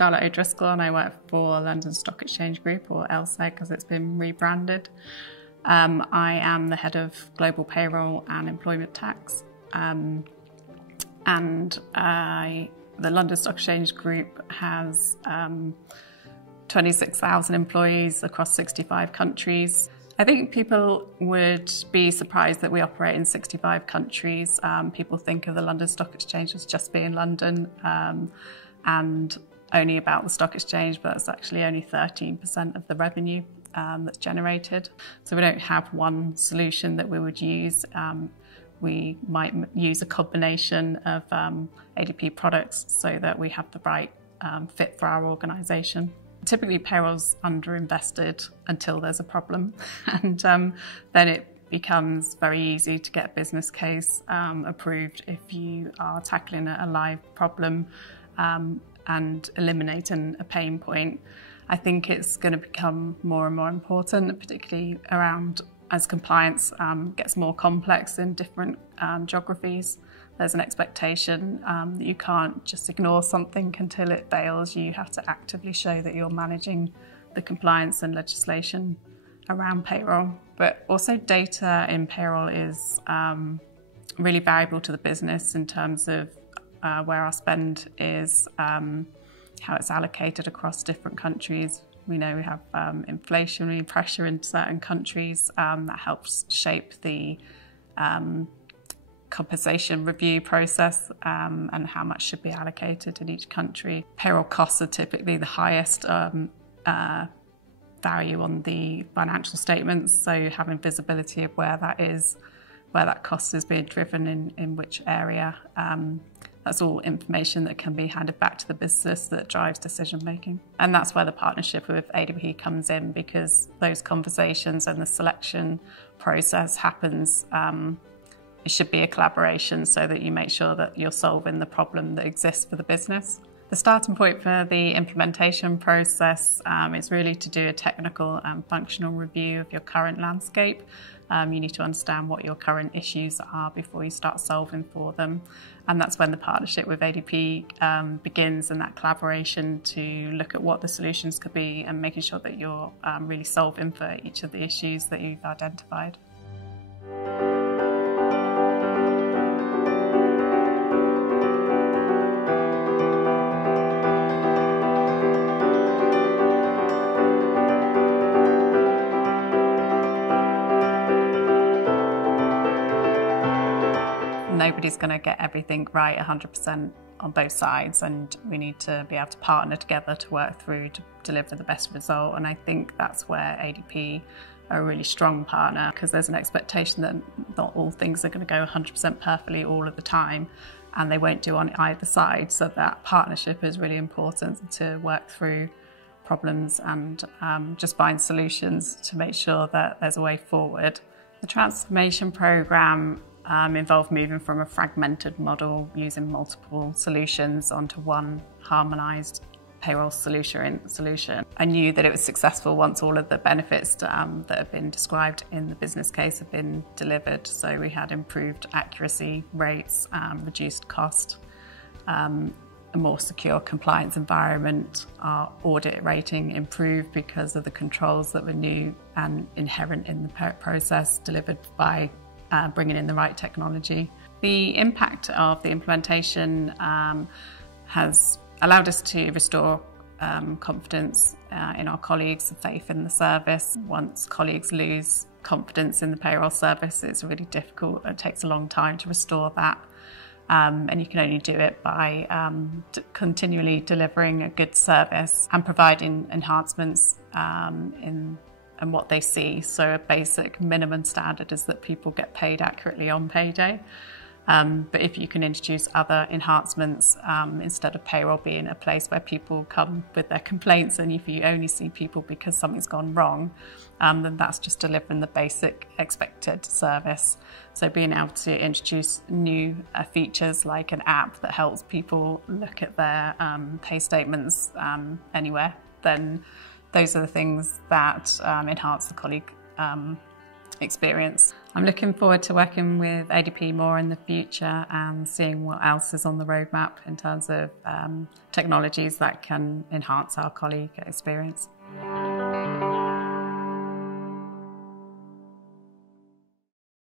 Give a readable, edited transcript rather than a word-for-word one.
Charlotte O'Driscoll and I work for London Stock Exchange Group, or LSEG as it's been rebranded. I am the head of global payroll and employment tax. The London Stock Exchange Group has 26,000 employees across 65 countries. I think people would be surprised that we operate in 65 countries. People think of the London Stock Exchange as just being London and only about the stock exchange, but it's actually only 13% of the revenue that's generated. So we don't have one solution that we would use. We might use a combination of ADP products so that we have the right fit for our organisation. Typically payroll's underinvested until there's a problem, and then it becomes very easy to get a business case approved if you are tackling a live problem and eliminating a pain point. I think it's going to become more and more important, particularly around as compliance gets more complex in different geographies. There's an expectation that you can't just ignore something until it fails. You have to actively show that you're managing the compliance and legislation around payroll. But also data in payroll is really valuable to the business in terms of where our spend is, how it's allocated across different countries. We know we have inflationary pressure in certain countries that helps shape the compensation review process and how much should be allocated in each country. Payroll costs are typically the highest value on the financial statements, so having visibility of where that is, where that cost is being driven in which area. That's all information that can be handed back to the business that drives decision making. And that's where the partnership with ADP comes in, because those conversations and the selection process happens. It should be a collaboration so that you make sure that you're solving the problem that exists for the business. The starting point for the implementation process is really to do a technical and functional review of your current landscape. You need to understand what your current issues are before you start solving for them. And that's when the partnership with ADP begins, and that collaboration to look at what the solutions could be and making sure that you're really solving for each of the issues that you've identified. Nobody's going to get everything right 100% on both sides, and we need to be able to partner together to work through to deliver the best result. And I think that's where ADP are a really strong partner, because there's an expectation that not all things are going to go 100% perfectly all of the time, and they won't do on either side. So that partnership is really important to work through problems and just find solutions to make sure that there's a way forward. The transformation programme involved moving from a fragmented model using multiple solutions onto one harmonised payroll solution. I knew that it was successful once all of the benefits that have been described in the business case have been delivered. So we had improved accuracy rates, reduced cost, a more secure compliance environment. Our audit rating improved because of the controls that were new and inherent in the process, delivered by bringing in the right technology. The impact of the implementation has allowed us to restore confidence in our colleagues, faith in the service. Once colleagues lose confidence in the payroll service, it's really difficult. It takes a long time to restore that. And you can only do it by continually delivering a good service and providing enhancements and what they see. So a basic minimum standard is that people get paid accurately on payday. But if you can introduce other enhancements, instead of payroll being a place where people come with their complaints, and if you only see people because something's gone wrong, then that's just delivering the basic expected service. So being able to introduce new features like an app that helps people look at their pay statements anywhere, then those are the things that enhance the colleague experience. I'm looking forward to working with ADP more in the future and seeing what else is on the roadmap in terms of technologies that can enhance our colleague experience.